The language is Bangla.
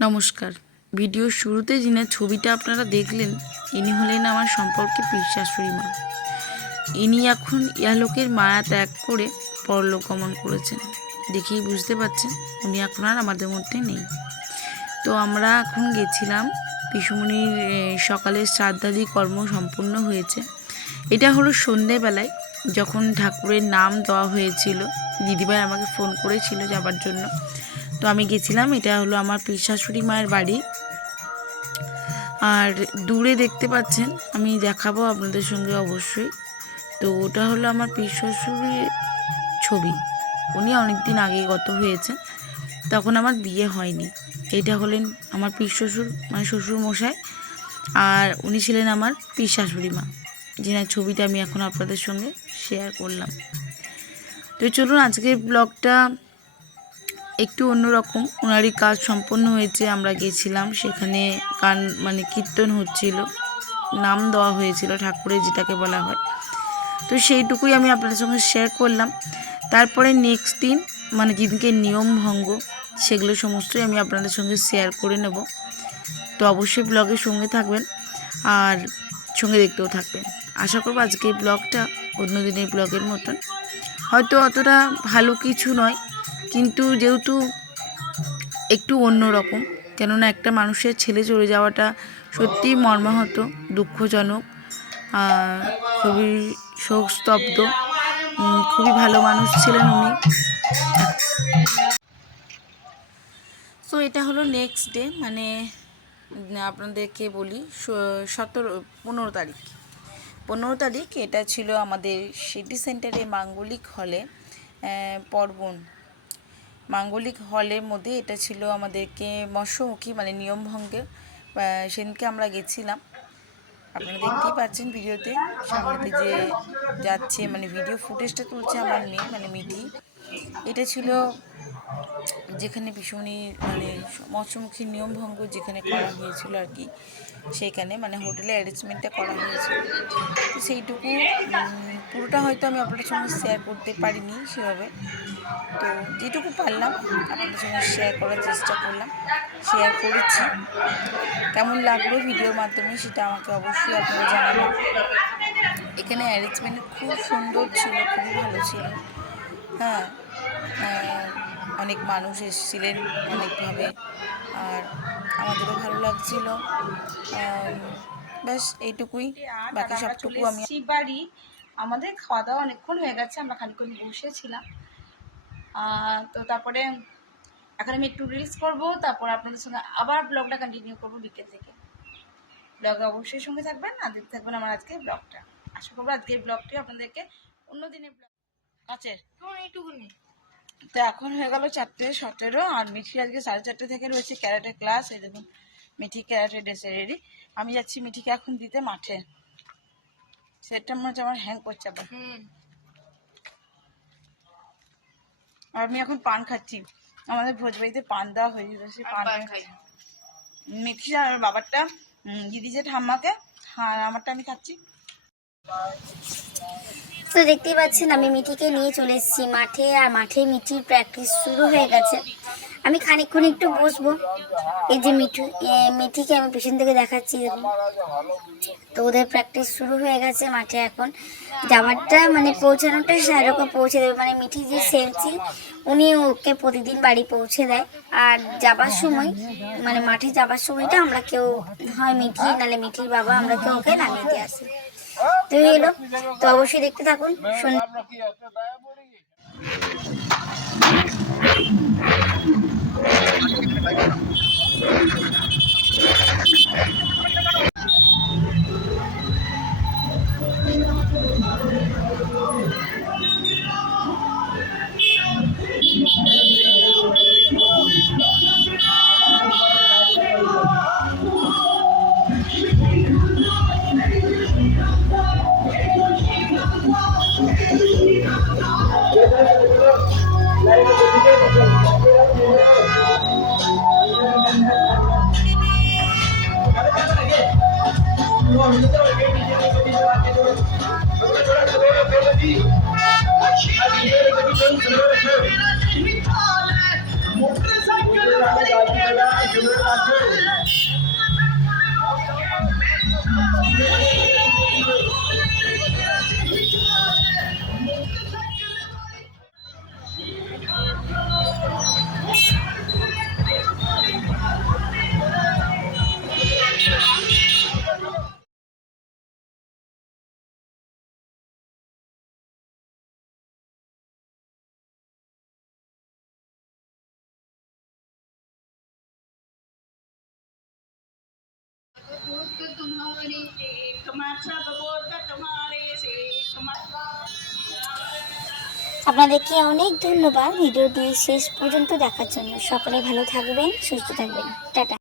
নমস্কার। ভিডিওর শুরুতে যিনি ছবিটা আপনারা দেখলেন ইনি হলেন আমার সম্পর্কে পীর শাশুড়ি মা। ইনি এখন ইয়ালোকের মায়া ত্যাগ করে পরলোক গমন করেছেন। দেখেই বুঝতে পারছেন উনি এখন আর আমাদের মধ্যে নেই। তো আমরা এখন গেছিলাম পিসুমণির এ, সকালের শ্রাদ্ধাদি কর্ম সম্পূর্ণ হয়েছে। এটা হলো সন্ধেবেলায় যখন ঠাকুরের নাম দেওয়া হয়েছিল। দিদিভাই আমাকে ফোন করেছিল যাবার জন্য। তো আমি গেছিলাম, এটা হলো আমার পীর শাশুড়ি মায়ের বাড়ি। আর দূরে দেখতে পাচ্ছেন, আমি দেখাবো আপনাদের সঙ্গে অবশ্যই। তো ওটা হলো আমার পীর শাশুড়ির ছবি। উনি অনেক দিন আগে গত হয়েছেন, তখন আমার বিয়ে হয়নি। এটা হলেন আমার পীর শ্বশুর মানে শ্বশুর মশাই, আর উনি ছিলেন আমার পীর শাশুড়ি মা, যেনার ছবিটা আমি এখন আপনাদের সঙ্গে শেয়ার করলাম। তো চলুন আজকের ব্লগটা একটু অন্যরকম। ওনারই কাজ সম্পন্ন হয়েছে, আমরা গেছিলাম সেখানে গান মানে কীর্তন হচ্ছিল। নাম দেওয়া হয়েছিল ঠাকুরের, যেটাকে বলা হয়। তো সেইটুকুই আমি আপনাদের সঙ্গে শেয়ার করলাম। তারপরে নেক্সট দিন মানে যেদিনকে নিয়ম ভঙ্গ, সেগুলো সমস্তই আমি আপনাদের সঙ্গে শেয়ার করে নেব। তো অবশ্যই ব্লগের সঙ্গে থাকবেন আর সঙ্গে দেখতেও থাকবেন। আশা করব আজকে ব্লগটা অন্য দিনের ব্লগের মতন। হয়তো অতটা ভালো কিছু নয় কিন্তু যেহেতু একটু অন্যরকম কেননা একটা মানুষের ছেলে চলে যাওয়াটা সত্যিই মর্মাহত, দুঃখজনক খুবই শোকস্তব্ধ খুবই ভালো মানুষ ছিলেন উনি। সো এটা হলো নেক্সট ডে মানে আপনাদেরকে বলি সতেরো, পনেরো তারিখ। পনেরো তারিখ, এটা ছিল আমাদের সিটি সেন্টারে মাঙ্গলিক হলে পর্বণ। মাঙ্গলিক হলের মধ্যে এটা ছিল আমাদেরকে মৎস্যমুখী মানে নিয়মভঙ্গে সেদিনকে আমরা গেছিলাম। আপনারা দেখতেই পাচ্ছেন ভিডিওতে সামনেতে যে যাচ্ছে মানে ভিডিও ফুটেজটা তুলছে আমার মেয়ে মানে মিঠি। এটা ছিল যেখানে ভীষণই মানে মৎস্যমুখী নিয়মভঙ্গ যেখানে করা হয়েছিল আর কি, সেইখানে মানে হোটেলে অ্যারেঞ্জমেন্টটা করা হয়েছিল। তো সেইটুকু পুরোটা হয়তো আমি আপনাদের সঙ্গে শেয়ার করতে পারিনি সেভাবে। তো যেটুকু পারলাম, আপনাদের সঙ্গে শেয়ার করার চেষ্টা করলাম শেয়ার করেছি। কেমন লাগল ভিডিওর মাধ্যমে সেটা আমাকে অবশ্যই আপনারা জানাবেন। এখানে অ্যারেঞ্জমেন্ট খুব সুন্দর ছিল, খুবই ভালো ছিল। হ্যাঁ আহ, অনেক মানুষ এসেছিলেন অনেকভাবে আর আমাদেরও ভালো লাগছিল। ব্যাস এইটুকুই বাকি সবটুকু আমি বাড়ি আমাদের খাওয়া দাওয়া অনেকক্ষণ হয়ে গেছে আমরা খানিক্ষণ বসেছিলাম। তো তারপরে এখন আমি একটু রিলস করব তারপর আপনাদের সঙ্গে আবার ব্লগটা কন্টিনিউ করব বিকেল থেকে। ব্লগে অবশ্যই সঙ্গে থাকবেন আর দেখতে থাকবেন আমার আজকের ব্লগটা আশা করব আজকের ব্লগটি আপনাদেরকে অন্য দিনের আছে এইটুকুনি তো এখন হয়ে গেল চারটে সতেরো আর মিঠি আজকে সাড়ে চারটে থেকে রয়েছে ক্লাস। এই দেখুন মিঠি ক্যারাটে ড্রেসে রেডি। আমি যাচ্ছি মিঠিকে এখন দিতে মাঠে। সেটটা মনে হচ্ছে আমার হ্যাং করছে আবার। আর আমি এখন পান খাচ্ছি। আমাদের ভোজবাড়িতে পান দেওয়া হয়ে গেছে সেই পান আর বাবারটা দিদি যে ঠাম্মাকে আর আমারটা আমি খাচ্ছি। তো দেখতেই পাচ্ছেন, আমি মিঠিকে নিয়ে চলে এসেছি মাঠে, আর মাঠে মিঠির প্র্যাকটিস শুরু হয়ে গেছে। আমি খানিকক্ষণ একটু বসবো। এই যে মিঠু মিঠিকে আমি পেছন থেকে দেখাচ্ছি তো ওদের প্র্যাকটিস শুরু হয়ে গেছে মাঠে এখন। যাওয়ারটা মানে পৌঁছানোটা সেরকম পৌঁছে দেবে। মানে মিঠি যে সেলছি উনি ওকে প্রতিদিন বাড়ি পৌঁছে দেয়। আর যাবার সময় মানে মাঠে যাবার সময়টা আমরা কেউ, হয় মিঠি, নাহলে মিঠির বাবা, আমরা কেউ ওকে নামিয়ে দিয়ে আসি। তো এই এলো তো অবশ্যই দেখতে থাকুন শুন She had the আপনাদেরকে অনেক ধন্যবাদ ভিডিওটি শেষ পর্যন্ত দেখার জন্য। সকলে ভালো থাকবেন সুস্থ থাকবেন। টাটা।